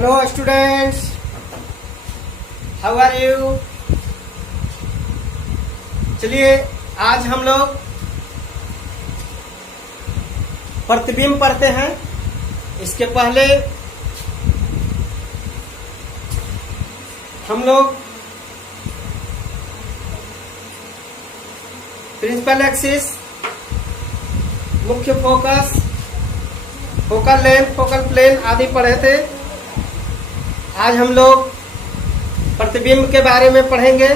Hello students, how are you. चलिए आज हम लोग प्रतिबिंब पढ़ते हैं। इसके पहले हम लोग प्रिंसिपल एक्सिस, मुख्य focus, focal length, focal plane आदि पढ़े थे। आज हम लोग प्रतिबिंब के बारे में पढ़ेंगे।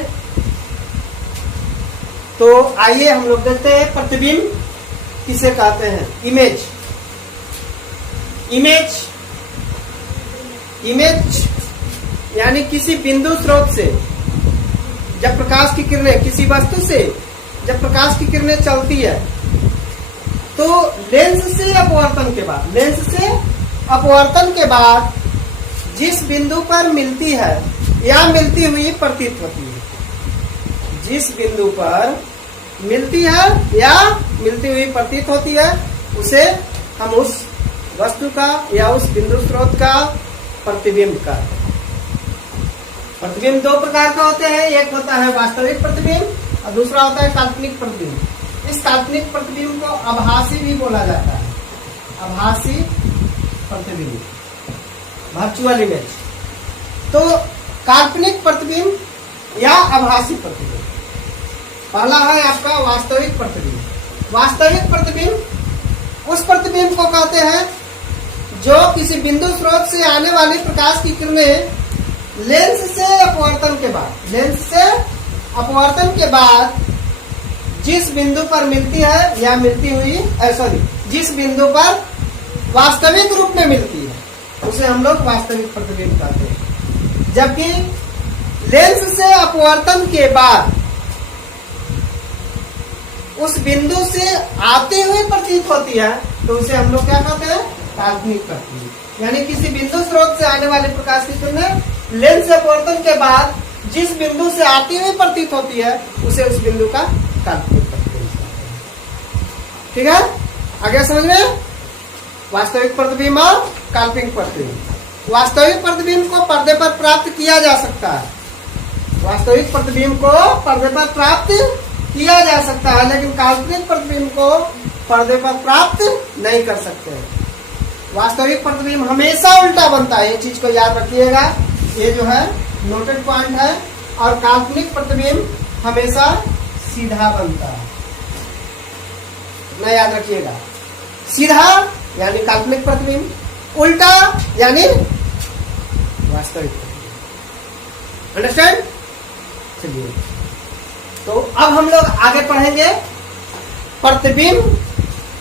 तो आइए हम लोग देखते हैं प्रतिबिंब किसे कहते हैं। इमेज, इमेज, इमेज यानी किसी बिंदु स्रोत से जब प्रकाश की किरणें, किसी वस्तु से जब प्रकाश की किरणें चलती है तो लेंस से अपवर्तन के बाद, लेंस से अपवर्तन के बाद जिस बिंदु पर मिलती है या मिलती हुई प्रतीत होती है, जिस बिंदु पर मिलती है या मिलती हुई प्रतीत होती है उसे हम उस वस्तु का या उस बिंदु स्रोत का प्रतिबिंब कहते हैं। प्रतिबिंब दो प्रकार का होते हैं, एक होता है वास्तविक प्रतिबिंब और दूसरा होता है काल्पनिक प्रतिबिंब। इस काल्पनिक प्रतिबिंब को आभासी भी बोला जाता है, आभासी प्रतिबिंब, वर्चुअल इमेज। तो काल्पनिक प्रतिबिंब या आभासी प्रतिबिंब, पहला है आपका वास्तविक प्रतिबिंब। वास्तविक प्रतिबिंब उस प्रतिबिंब को कहते हैं जो किसी बिंदु स्रोत से आने वाली प्रकाश की किरणें लेंस से अपवर्तन के बाद, लेंस से अपवर्तन के बाद जिस बिंदु पर मिलती है या मिलती हुई, सॉरी, जिस बिंदु पर वास्तविक रूप में मिलती है उसे हम लोग वास्तविक प्रतिबिंब कहते हैं। जबकि लेंस से अपवर्तन के बाद उस बिंदु से आते हुए प्रतीत होती है तो उसे हम लोग क्या कहते हैं, काल्पनिक प्रतिबिंब। यानी किसी बिंदु स्रोत से आने वाले प्रकाश की किरणें लेंस से अपवर्तन के बाद जिस बिंदु से आती हुई प्रतीत होती है उसे उस बिंदु का काल्पनिक प्रतिबिंब कहते हैं। ठीक है, आगे समझ में। वास्तविक प्रतिबिंब और काल्पनिक प्रतिबिंब। वास्तविक प्रतिबिंब को पर्दे पर प्राप्त किया जा सकता है, वास्तविक प्रतिबिंब को पर्दे पर प्राप्त किया जा सकता है, लेकिन काल्पनिक प्रतिबिंब को पर्दे पर प्राप्त नहीं कर सकते। वास्तविक प्रतिबिंब हमेशा उल्टा बनता है, ये चीज को याद रखिएगा, ये जो है नोटेड पॉइंट है। और काल्पनिक प्रतिबिंब हमेशा सीधा बनता है, ना याद रखिएगा। सीधा यानी काल्पनिक प्रतिबिंब, उल्टा यानी वास्तविक प्रतिबिंब। अंडरस्टैंड। चलिए तो अब हम लोग आगे पढ़ेंगे प्रतिबिंब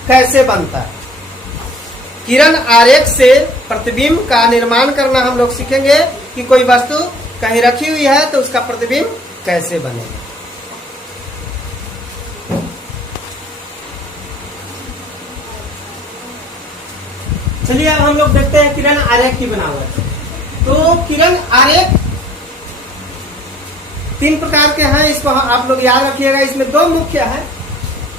कैसे बनता है। किरण आरेख से प्रतिबिंब का निर्माण करना हम लोग सीखेंगे कि कोई वस्तु कहीं रखी हुई है तो उसका प्रतिबिंब कैसे बनेगा। चलिए अब हम लोग देखते हैं किरण आरेख की बनावट। तो किरण आरेख तीन प्रकार के हैं, इसको आप लोग याद रखिएगा। इसमें दो मुख्य है,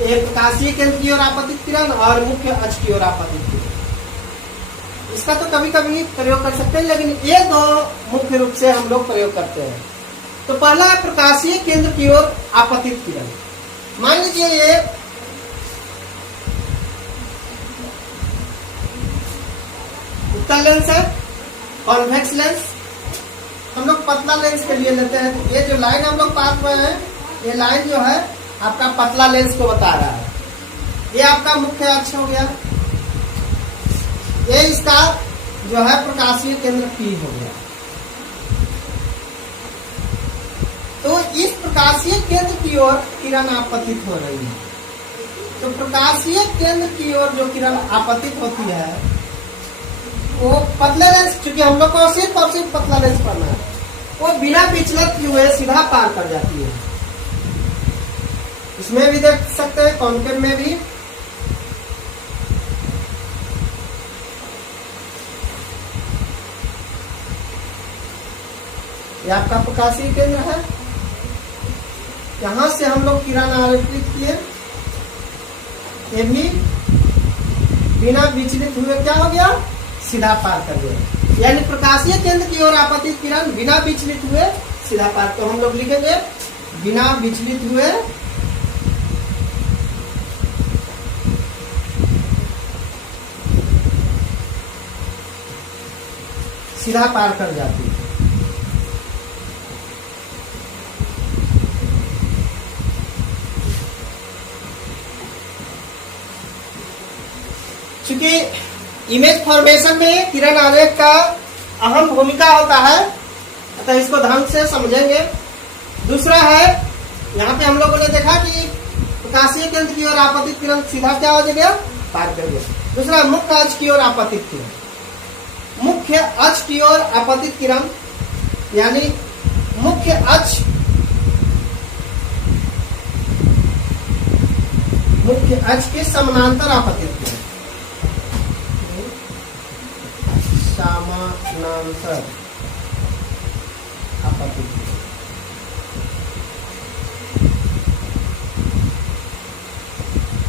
एक प्रकाशीय केंद्र की ओर आपतित किरण और मुख्य अक्ष की ओर आपतित किरण। इसका तो कभी कभी प्रयोग कर सकते हैं, लेकिन ये दो मुख्य रूप से हम लोग प्रयोग करते हैं। तो पहला है प्रकाशीय केंद्र की ओर आपतित किरण। मान लीजिए ये उत्तल लेंस है, कॉन्वेक्स लेंस। हम लोग पतला लेंस के लिए लेते हैं। तो ये जो लाइन हम लोग पास हुए हैं, ये लाइन जो है आपका पतला लेंस को बता रहा है। ये आपका मुख्य अक्ष हो गया, ये इसका जो है प्रकाशीय केंद्र P हो गया। तो इस प्रकाशीय केंद्र की ओर किरण आपतित हो रही है। तो प्रकाशीय केंद्र की ओर जो किरण आपतित होती है वो पतला लेंस, चूंकि हम लोग को सिर्फ और सिर्फ पतला लेंस पढ़ना है, वो बिना विचलित हुए सीधा पार कर जाती है। इसमें भी देख सकते हैं, कॉन्केव में भी। ये आपका प्रकाशीय केंद्र है, यहां से हम लोग किरण आरोपित किए, ये भी बिना विचलित हुए क्या हो गया, सीधा पार कर गया। यानी प्रकाशीय केंद्र की ओर आपतित किरण बिना विचलित हुए सीधा पार। तो हम लोग लिखेंगे बिना विचलित हुए सीधा पार कर जाती है। चूंकि इमेज फॉर्मेशन में किरण आरेख का अहम भूमिका होता है, अतः इसको ध्यान से समझेंगे। दूसरा है, यहाँ पे हम लोगों ने देखा कि प्रकाशीय केंद्र की ओर आपतित किरण सीधा क्या हो गया, पार कर गया। दूसरा मुख्य अक्ष की ओर आपतित किरण, मुख्य अक्ष की ओर आपतित किरण यानी मुख्य अक्ष के समानांतर आपतित किरण, समानांतर आपतित किरण।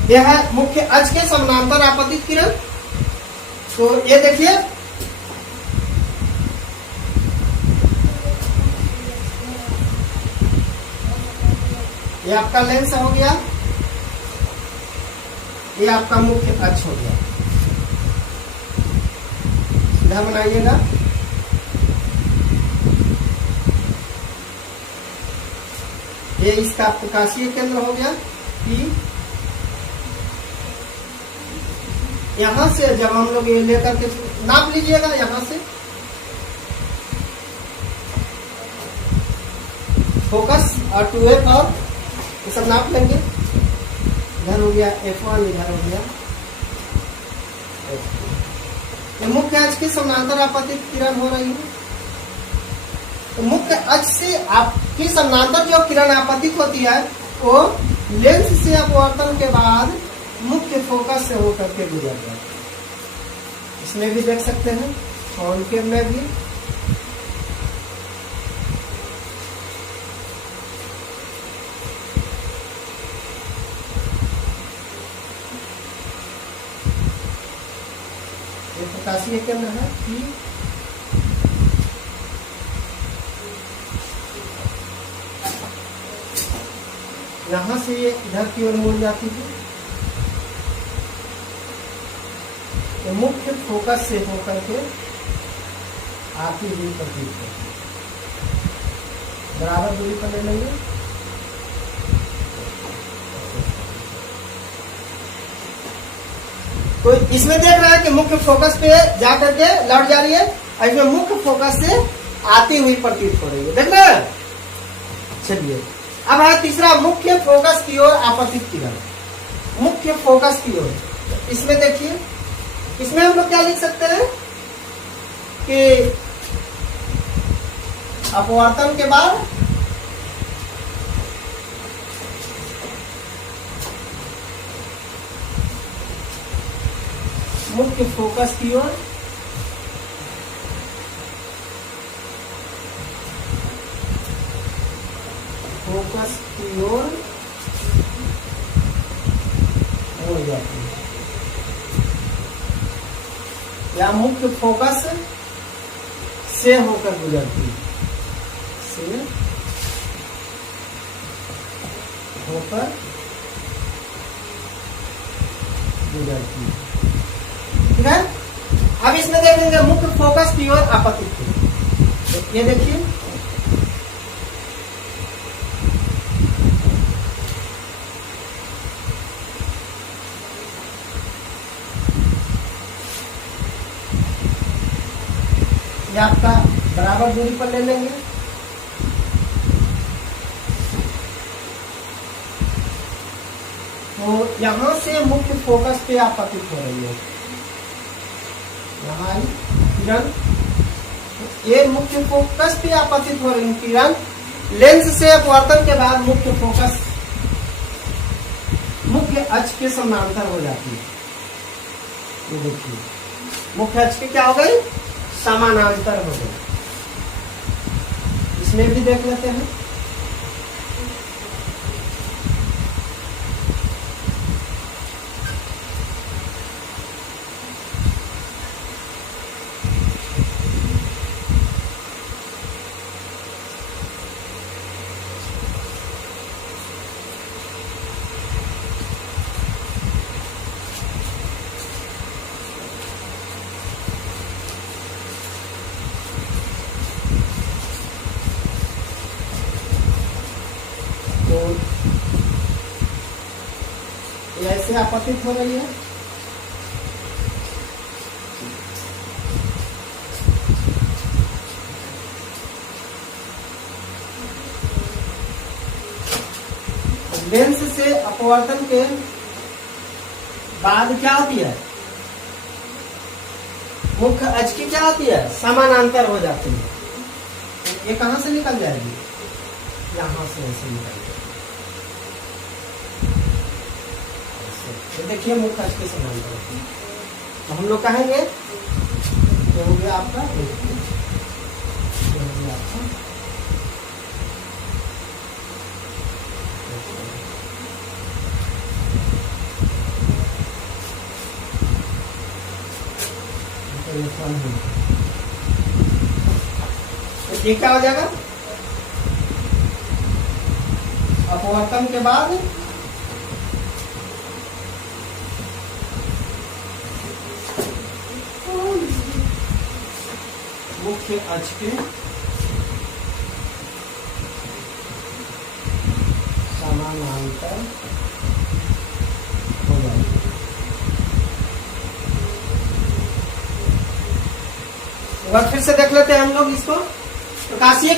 यह है मुख्य अक्ष के समानांतर आपतित किरण। तो ये देखिए, ये आपका लेंस हो गया, ये आपका मुख्य अक्ष हो गया। सीधा बनाइएगा। ये इसका प्रकाशीय केंद्र हो गया P। यहां से जब हम लोग ये लेकर के नाप लीजिएगा, यहां से फोकस और 2F और ये सब नाप लेंगे। इधर हो गया F1, इधर हो गया F2। ये मुख्य अक्ष की समानांतर आपतित किरण हो रही है। तो मुख्य अक्ष से आपकी समानांतर जो किरण आपतित होती है वो लेंस से अपवर्तन के बाद मुख्य फोकस से होकर के गुजर जाती है। इसमें भी देख सकते हैं, कॉनकेव में भी। ये प्रकाशीय केंद्र है कि यहां से ये इधर की ओर मुड़ जाती है। तो मुख्य फोकस से होकर के आती हुई प्रतीत होती है। बराबर दूरी पर ले लेंगे। तो इसमें देख रहा है कि मुख्य फोकस पे जा करके लौट जा रही है, और इसमें मुख्य फोकस से आती हुई प्रतीत हो रही है। देख रहे हैं। चलिए, अब है तीसरा, मुख्य फोकस की ओर आपतित किरण। मुख्य फोकस की ओर, इसमें देखिए, इसमें हम लोग क्या लिख सकते हैं कि अपवर्तन के बाद मुख्य फोकस की ओर हो जाती है, या मुख्य फोकस से होकर गुजरती है, से होकर गुजरती है। ठीक है। अब इसमें देखेंगे मुख्य फोकस की ओर आपतित किरण। ये देखिए, ये आपका बराबर दूरी पर ले लेंगे। तो यहां से मुख्य फोकस पे आपतित हो रही है, यहाँ आई किरण। ये मुख्य फोकस पे आपतित हो रही किरण लेंस से अपवर्तन के बाद मुख्य फोकस मुख्य अक्ष के समानांतर हो जाती है। ये देखिए, मुख्य अक्ष के क्या हो गई, समानांतर हो गई। इसमें भी देख लेते हैं। से आपतित हो रही है। लेंस से अपवर्तन के बाद क्या होती है, मुख्य अक्ष की क्या होती है, समानांतर हो जाती है। ये कहां से निकल जाएगी, यहां से ऐसे निकल जाएगी। ये देखिए मुख्य अक्ष के समानांतर होती है। तो हम लोग कहेंगे ये हो गया आपका, ये हो गया आपका ये क्या हो जाएगा, अपवर्तन के बाद मुख्य अक्ष के समानांतर हो जाएगा। एक बार फिर से देख लेते हैं हम लोग इसको। प्रकाशीय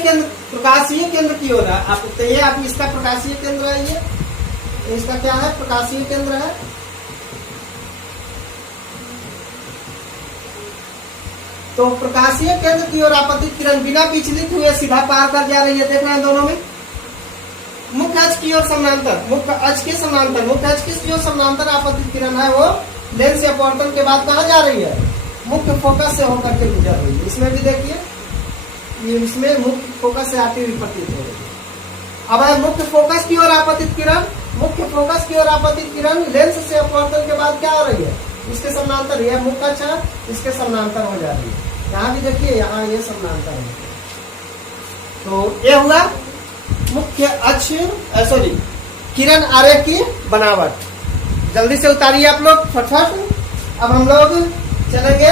केंद्र की ओर है आप, तो ये आप इसका प्रकाशीय केंद्र है, ये इसका क्या है, प्रकाशीय केंद्र है। तो प्रकाशीय केंद्र की ओर आपतित किरण बिना विचलित हुए सीधा पार कर जा रही है। देख रहे हैं दोनों में, मुख्य अक्ष की ओर समानांतर, मुख्य अक्ष के समानांतर, मुख्य अक्ष की जो समानांतर आपतित किरण है वो लेंस से अपवर्तन के बाद कहाँ जा रही है, मुख्य फोकस से होकर के गुजर रही है। इसमें भी देखिए ये इसमें मुख्य फोकस से आती हुई प्रतीत हो रही है। अब है मुख्य फोकस की ओर आपतित किरण, मुख्य फोकस की ओर आपतित किरण लेंस से अपवर्तन के बाद क्या हो रही है, इसके समानांतर, यह मुख्य अक्ष है, इसके समानांतर हो जा रही है। यहाँ भी देखिए, यहाँ ये समानांतर है। तो ये हुआ मुख्य अक्ष, सॉरी किरण आरेख की बनावट। जल्दी से उतारिए आप लोग फटाफट। अब हम लोग चलेंगे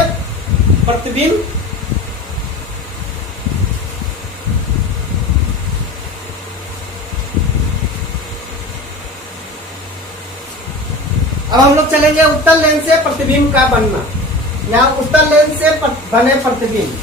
प्रतिबिंब। अब हम लोग चलेंगे उत्तल लेंस से प्रतिबिंब का बनना, या उत्तल लेंस से बने प्रतिबिंब।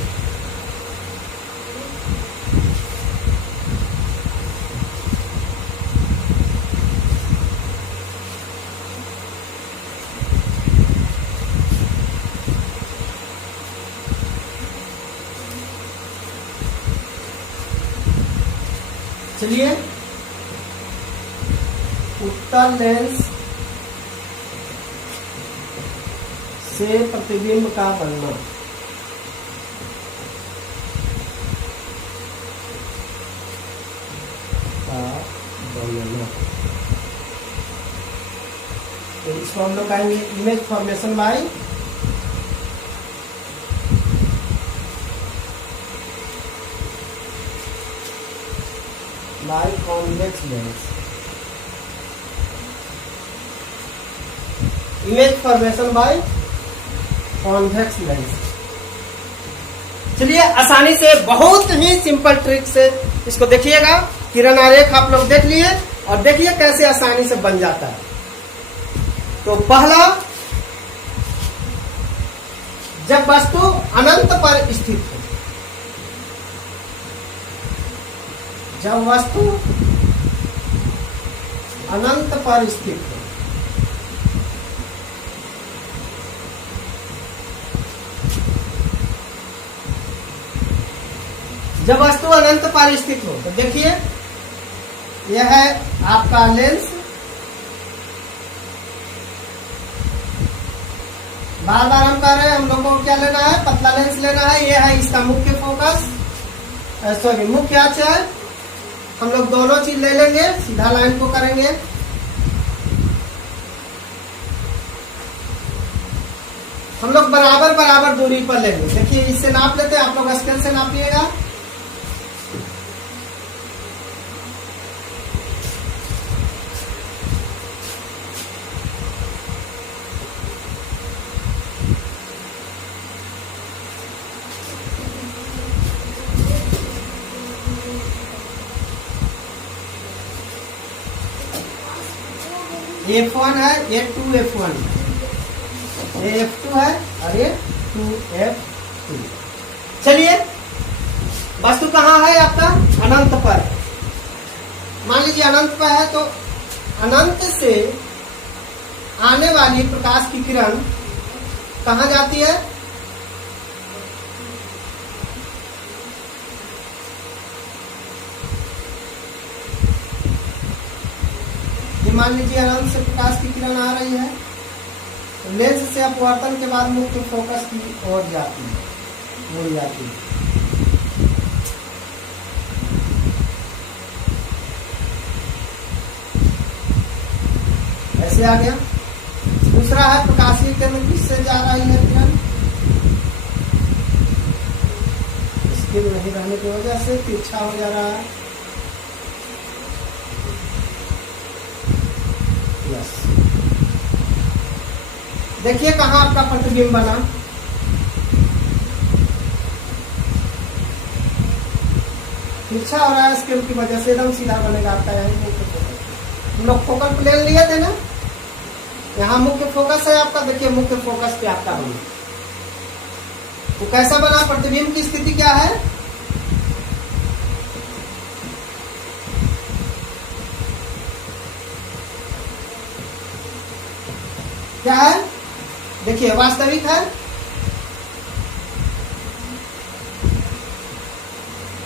चलिए, उत्तल लेंस से प्रतिबिंब का बनना। तो इसको हम लोग कहेंगे image formation by convex lens. Image formation by convex lens. चलिए, आसानी से, बहुत ही सिंपल ट्रिक से इसको देखिएगा। किरण आरेख आप लोग देख लिए और देखिए कैसे आसानी से बन जाता है। तो पहला, जब वस्तु अनंत पर स्थित हो, जब वस्तु अनंत पर स्थित हो, जब वस्तु अनंत पर स्थित हो, तो देखिए यह है आपका लेंस। बार बार हम कह रहे हैं, हम लोगों को क्या लेना है, पतला लेंस लेना है। यह है इसका मुख्य फोकस, सॉरी मुख्य अक्ष है। हम लोग दोनों चीज ले लेंगे, सीधा लाइन को करेंगे। हम लोग बराबर बराबर दूरी पर लेंगे। देखिए, इससे नाप लेते हैं, आप लोग स्केल से नापिएगा। ये F1 है, ये 2F1 है, ये F2 है और ये 2F2। चलिए, वस्तु कहाँ है आपका? अनंत पर। मान लीजिए अनंत पर है, तो अनंत से आने वाली प्रकाश की किरण कहाँ जाती है? मान लीजिए अनंत से प्रकाश की किरण आ रही है, तो लेंस से अपवर्तन के बाद मुख्य फोकस की ओर जाती है, मुड़ जाती है। ऐसे आ गया। दूसरा है प्रकाशीय किरण किससे जा रही है किरण? स्केल नहीं रहने की वजह से तिरछा हो जा रहा है। देखिए कहाँ आपका प्रतिबिंब बना। तिरछा हो रहा है स्केल की वजह से, एकदम सीधा बनेगा आपका। यही मुख्य फोकस, हम लोग फोकल प्लेन लिए थे ना, यहाँ मुख्य फोकस है आपका। देखिए मुख्य फोकस पे आपका बना, तो कैसा बना? प्रतिबिंब की स्थिति क्या है? क्या है? देखिए वास्तविक है।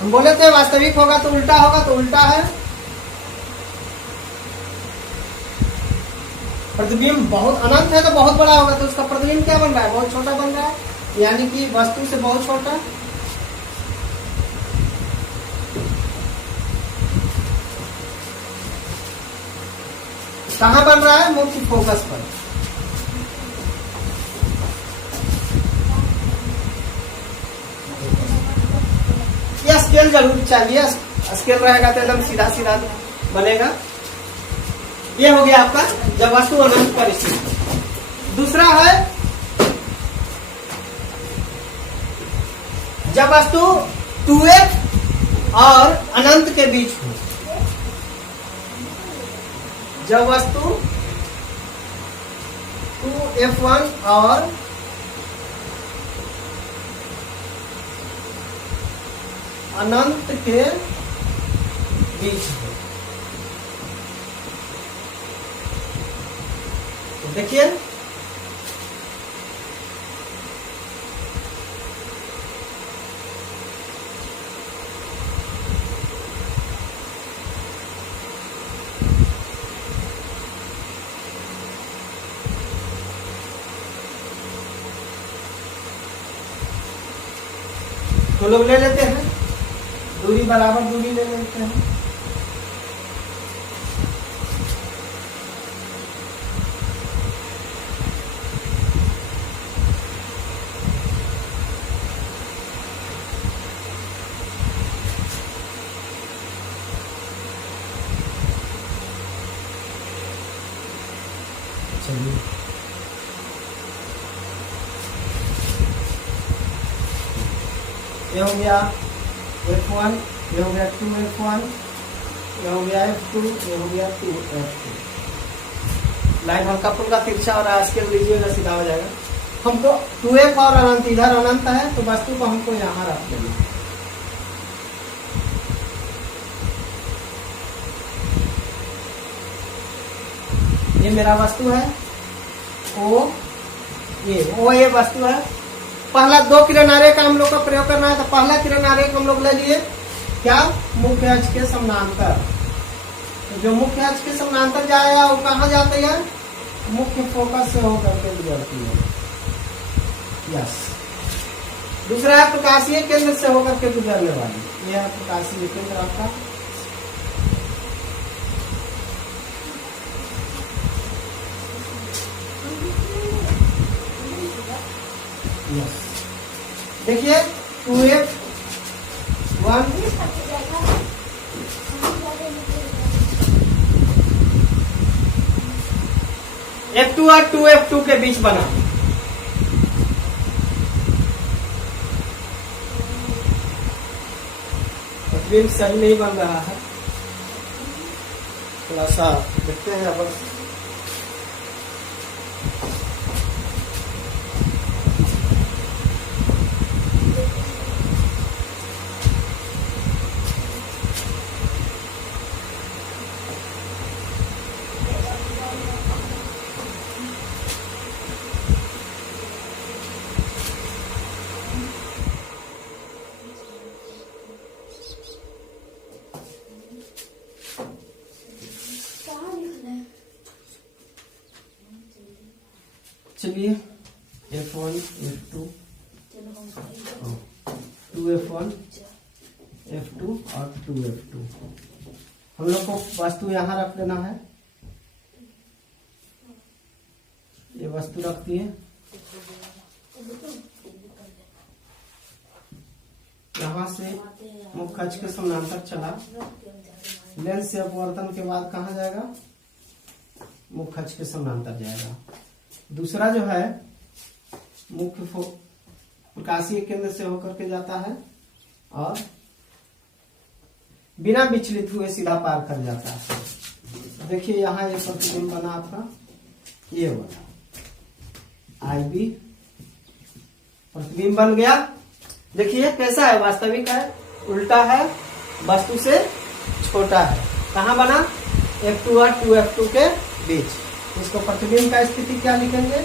हम बोले थे वास्तविक होगा तो उल्टा होगा, तो उल्टा है। प्रतिबिंब बहुत अनंत है तो बहुत बड़ा होगा, तो उसका प्रतिबिंब क्या बन रहा है? बहुत छोटा बन रहा है, यानी कि वस्तु से बहुत छोटा। कहाँ बन रहा है? मुख्य फोकस पर। यह स्केल जरूर चाहिए, स्केल रहेगा तो एकदम सीधा सीधा बनेगा। ये हो गया आपका जब वस्तु अनंत पर स्थित। दूसरा है जब वस्तु 2F और अनंत के बीच हो। जब वस्तु 2F1 और अनंत के बीच है। तो देखिए तो लोग ले लेते हैं, दूरी बराबर दूरी ले लेते हैं। चलिए ये हो गया F1, ये हो गया 2F1, ये हो गया F2, ये हो गया 2F2। लाइन हल्का फुल्का तिरछा हो रहा है, स्केल लीजिएगा सीधा हो जाएगा। हमको 2F और अनंत, इधर अनंत है तो वस्तु को हमको यहाँ रख देना। ये मेरा वस्तु है O, ये वस्तु है। पहला दो किरण आरेख का हम लोग का प्रयोग करना है, तो पहला किरण आरेख हम लोग ले लिए क्या? मुख्य अक्ष के समानांतर। तो जो मुख्य अक्ष के समानांतर जाएगा वो कहाँ जाते हैं? मुख्य फोकस से होकर के गुजरती है। यस। दूसरा है प्रकाशीय केंद्र से होकर के गुजरने वाली, यह है प्रकाशीय केंद्र आपका। यस। देखिए 2F1 F2 और 2F2 के बीच बना। प्रतिबिंब सही नहीं बन रहा है, थोड़ा सा देखते हैं। अब चलिए F1 F2 2F1 F2 और 2F2 हम लोग को वस्तु यहाँ रख देना है। ये वस्तु रखती है, यहाँ से मुख्य अक्ष के समानांतर चला, लेंस से अपवर्तन के बाद कहाँ जाएगा? मुख्य अक्ष के समानांतर जाएगा। दूसरा जो है मुख्य प्रकाशीय केंद्र से होकर के जाता है और बिना विचलित हुए सीधा पार कर जाता है। देखिए यहाँ ये प्रतिबिंब बना आपका, ये बना IB प्रतिबिंब बन गया। देखिए कैसा है, वास्तविक है, उल्टा है, वस्तु से छोटा है। कहाँ बना? F2 और 2F2 के बीच। इसको प्रतिबिंब का स्थिति क्या लिखेंगे?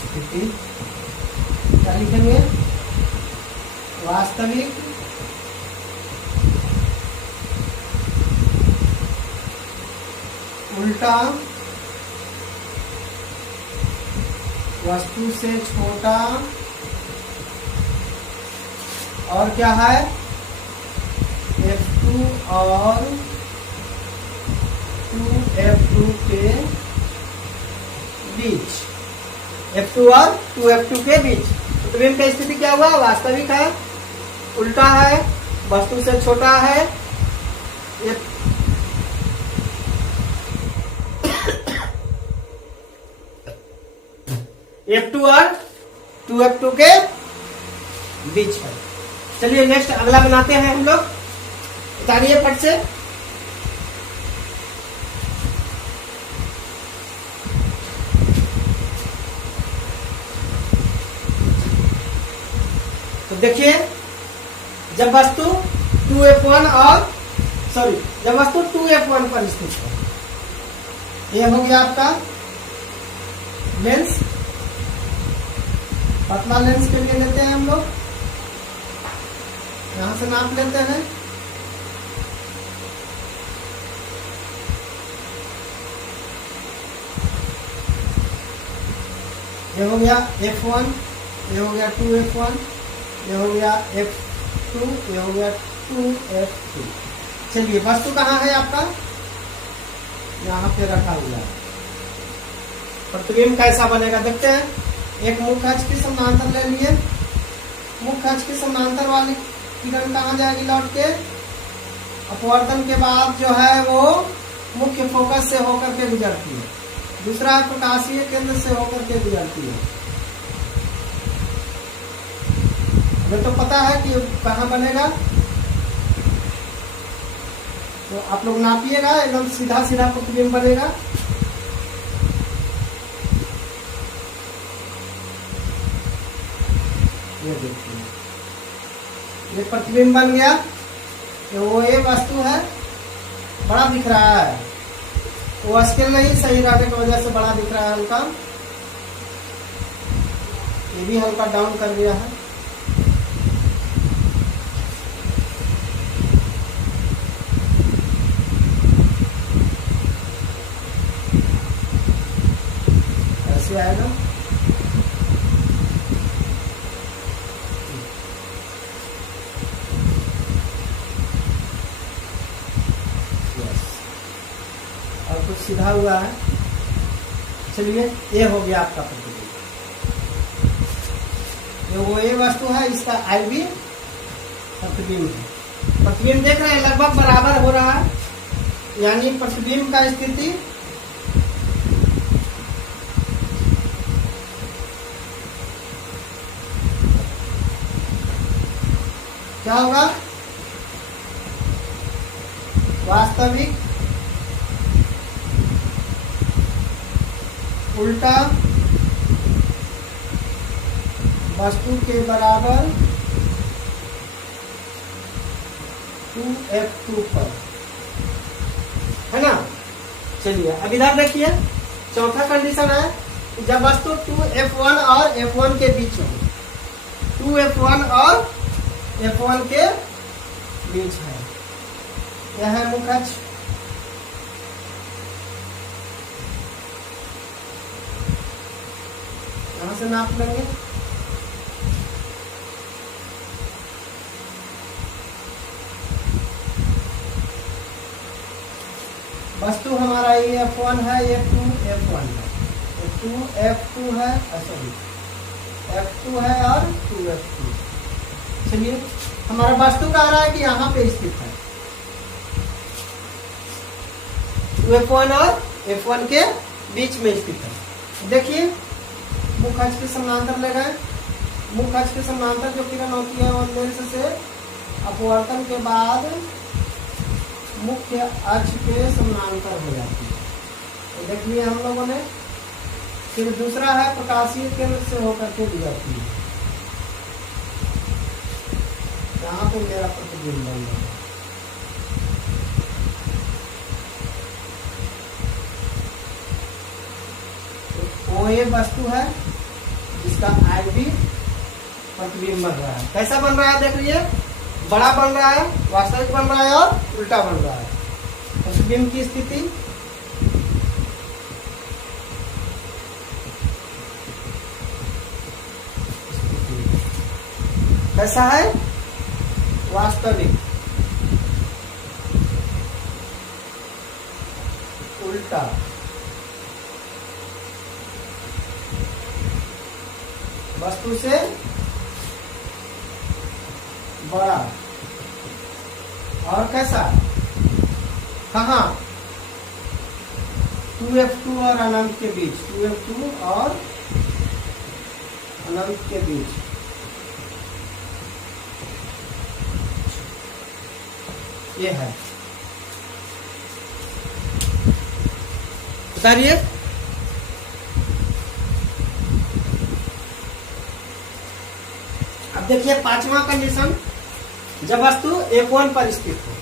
स्थिति क्या लिखेंगे? वास्तविक उल्टा वस्तु से छोटा और क्या है? F2 और 2F2 के बीच। F2 और 2F2 के बीच प्रतिबिंब की स्थिति क्या हुआ? वास्तविक है, उल्टा है, वस्तु से छोटा है। F2 और 2F2 के बीच है। चलिए नेक्स्ट अगला बनाते हैं हम लोग, उतारिए फट से। तो देखिए जब वस्तु 2F1 और जब वस्तु 2F1 पर स्थित है, यह हो गया आपका लेंस। पतला लेंस के लिए लेते हैं हम लोग, यहां से नाप लेते हैं। ये हो गया F1, ये हो गया 2F1, ये हो गया F2, ये हो गया 2F2। चलिए वस्तु कहाँ है आपका? यहाँ पे रखा हुआ है। प्रतिबिंब कैसा बनेगा देखते हैं। एक मुख्य अक्ष के समानांतर ले लिए, मुख्य अक्ष के समानांतर वाली किरण कहाँ जाएगी? लौट के अपवर्तन के बाद जो है वो मुख्य फोकस से होकर के गुजरती है। दूसरा प्रकाशीय केंद्र से होकर के गुजरती है। हमें तो पता है कि कहाँ बनेगा, तो आप लोग नापिएगा, एकदम सीधा सीधा प्रतिबिंब बनेगा। ये देखिए ये प्रतिबिंब बन गया। तो वो ये वस्तु है, बड़ा दिख रहा है, वो स्केल नहीं सही रहने की वजह से बड़ा दिख रहा है हल्का। ये भी हल्का डाउन कर दिया है। ऐसे आएगा। और कुछ सीधा हुआ है। चलिए ये हो गया आपका प्रतिबिंब। वो ये वस्तु है, इसका IB प्रतिबिंब है। प्रतिबिंब देख रहे हैं लगभग बराबर हो रहा है, यानी प्रतिबिंब का स्थिति क्या होगा? वास्तविक उल्टा वस्तु के बराबर 2F2 पर, है ना। चलिए अब इधर देखिए, चौथा कंडीशन है कि जब वस्तु 2F1 और F1 के बीच हो, 2F1 और F1 के बीच है। यह है मुख्य अक्ष, से नाप लेंगे। वस्तु हमारा ये F1 है, F2 F1 है, F2 F2 है, सॉरी F2 है और 2F2। चलिए हमारा वस्तु कह रहा है कि यहाँ पे स्थित है, 2F1 और F1 के बीच में स्थित है। देखिए मुख्य अक्ष के समानांतर ले गए, मुख्य अक्ष के समानांतर जो किरण होती है वो लेंस से अपवर्तन के बाद मुख्य अक्ष के समानांतर हो जाती है। तो देख लिया हम लोगों ने। फिर दूसरा है प्रकाशीय केंद्र से होकर के गुजरती है। यहाँ पे मेरा प्रतिबिंब बन रहा है। OA वस्तु है जिसका IB प्रतिबिंब बन रहा है। कैसा बन रहा है देख लीजिए, बड़ा बन रहा है, वास्तविक बन रहा है और उल्टा बन रहा है। प्रतिबिंब की स्थिति कैसा है, वास्तविक, उल्टा, वस्तु से बड़ा और कैसा, कहाँ, 2F2 और अनंत के बीच, 2F2 और अनंत के बीच। ये है, बताइए। अब देखिए पांचवा कंडीशन, जब वस्तु F1 पर स्थित हो।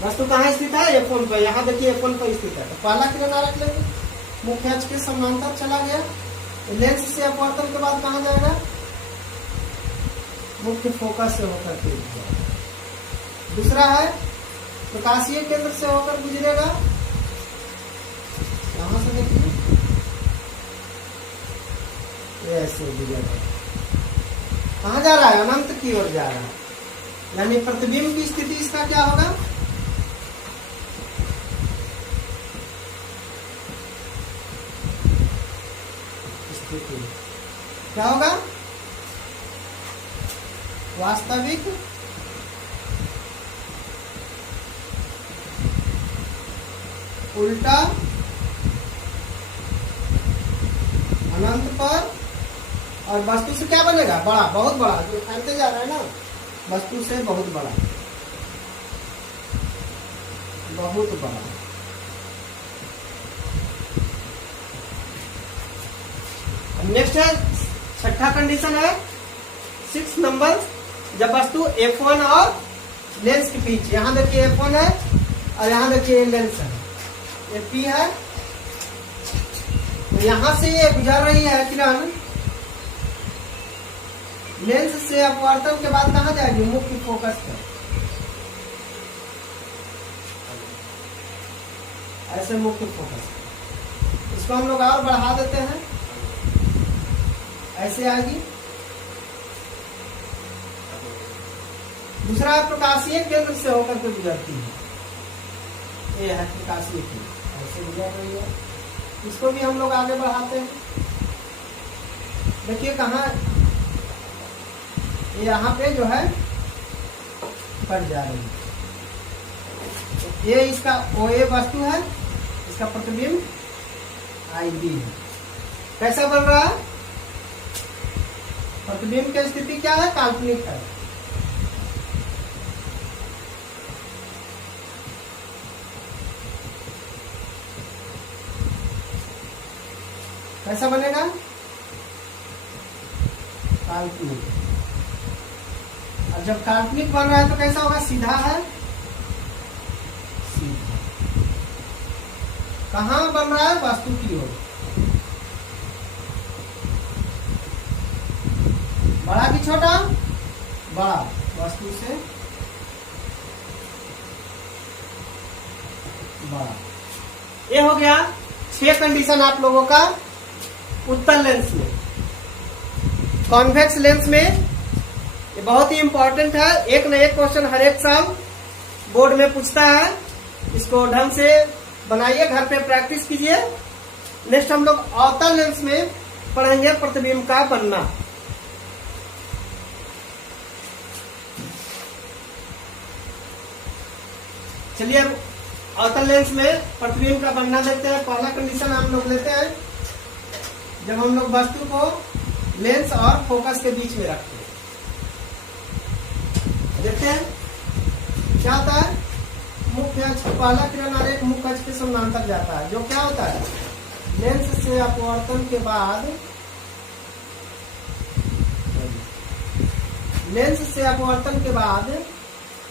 वस्तु कहाँ स्थित है, F1 पर। यहाँ देखिए F1 पर स्थित है, तो पहला किरण रख लेंगे, मुख्य अक्ष के समानांतर चला गया, लेंस से अपवर्तन के बाद कहाँ जाएगा, मुख्य फोकस से होकर के जाएगा। दूसरा है प्रकाशीय केंद्र से होकर गुजरेगा, यहां से देखिए ऐसे गुजरेगा, कहाँ जा रहा है, अनंत की ओर जा रहा है। यानी प्रतिबिंब की स्थिति इसका क्या होगा, स्थिति क्या होगा, वास्तविक, उल्टा, अनंत पर, और वस्तु से क्या बनेगा, बड़ा, बहुत बड़ा, जो फैलते जा रहा है ना, वस्तु से बहुत बड़ा, बहुत बड़ा। नेक्स्ट है छठा कंडीशन है 6 नंबर, जब वस्तु F1 और लेंस के बीच, यहां देखिए F1 है और यहां देखिए लेंस है, ये P है, तो यहां से ये गुजर रही है किरण, लेंस से अपवर्तन के बाद कहाँ जाएगी, मुख्य फोकस पर। ऐसे मुख्य फोकस, इसको हम लोग और बढ़ा देते हैं, ऐसे आएगी। दूसरा प्रकाशीय केंद्र से होकर के गुजरती है, ये है प्रकाशीय केंद्र, ऐसे गुजर रही है, इसको भी हम लोग आगे बढ़ाते हैं। देखिए कहाँ, ये यहाँ पे जो है कट जा रही है, तो ये इसका OA वस्तु है, इसका प्रतिबिंब IB है। कैसा बन रहा है, प्रतिबिंब की स्थिति क्या है, काल्पनिक है। कैसा बनेगा, काल्पनिक। अब जब काल्पनिक बन रहा है तो कैसा होगा, सीधा है, सीधा। कहाँ बन रहा है, वस्तु की ओर, बड़ा कि छोटा, बड़ा, वस्तु से बड़ा। ये हो गया 6 कंडीशन आप लोगों का उत्तल लेंस में। कॉन्वेक्स लेंस में ये बहुत ही इंपॉर्टेंट है, एक न एक क्वेश्चन हर एक साल बोर्ड में पूछता है। इसको ढंग से बनाइए, घर पे प्रैक्टिस कीजिए। नेक्स्ट हम लोग अवतल लेंस में पढ़ेंगे प्रतिबिंब का बनना। चलिए अवतल लेंस में प्रतिबिंब का बनना देखते हैं। पहला कंडीशन हम लोग लेते हैं, जब हम लोग वस्तु को लेंस और फोकस के बीच में रखते हैं। देखते हैं क्या होता है। मुख्य अक्ष पहला किरण आरेख मुख्य अक्ष के समानांतर जाता है, जो क्या होता है, लेंस से अपवर्तन के बाद, लेंस से अपवर्तन के बाद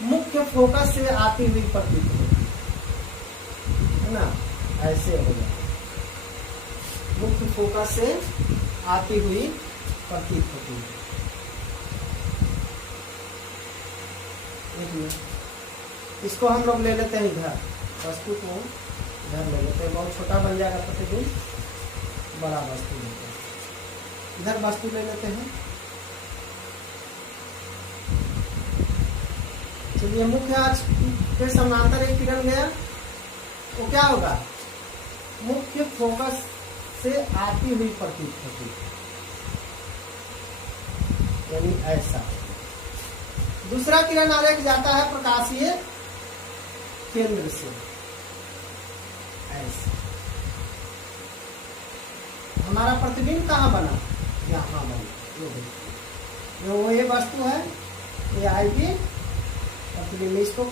मुख्य फोकस से आती हुई प्रतीत होती है ना, ऐसे हो जाए। मुख्य फोकस से आती हुई प्रतीत होती है। इसको हम लोग ले लेते हैं इधर, वस्तु को इधर ले लेते हैं, बहुत छोटा बन जाएगा प्रतिबिंब, बड़ा वस्तु लेते हैं। इधर वस्तु ले लेते हैं। चलिए मुख्य अक्ष के समानांतर एक किरण गया, वो क्या होगा, मुख्य फोकस से आती हुई प्रतीत होती है, यानी ऐसा। दूसरा किरण आरेख जाता है प्रकाशीय केंद्र से, ऐसे। हमारा प्रतिबिंब कहाँ बना, यहाँ बना। ये वस्तु है, ये आएगी प्रतिबिंब। इसको